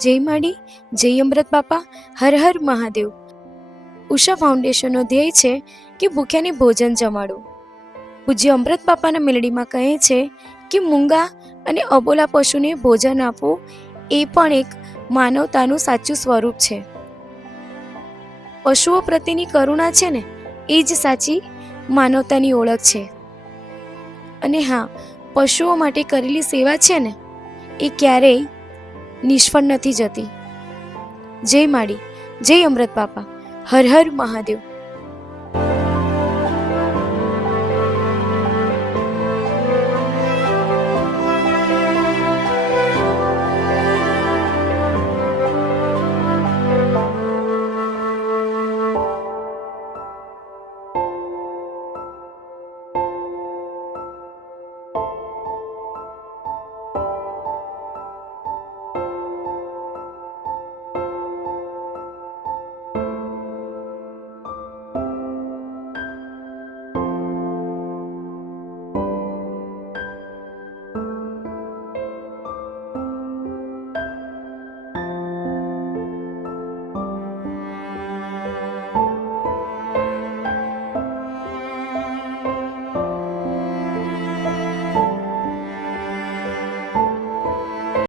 જય માડી, જય અમૃત બાપા, હર હર મહાદેવ. ઉષા ફાઉન્ડેશનનો ધ્યેય છે કે ભૂખ્યાને ભોજન જમાડવું પૂજ્ય અમૃત બાપાના મેલડીમાં કહે છે કે મૂંગા અને અબોલા પશુને ભોજન આપવું એ પણ એક માનવતાનું સાચું સ્વરૂપ છે. પશુઓ પ્રત્યેની કરુણા છે ને, એ જ સાચી માનવતાની ઓળખ છે. અને હા, પશુઓ માટે કરેલી સેવા છે ને, એ ક્યારેય નિષ્ફળ નથી જતી. જય માળી જય અમૃત બાપા હર હર મહાદેવ.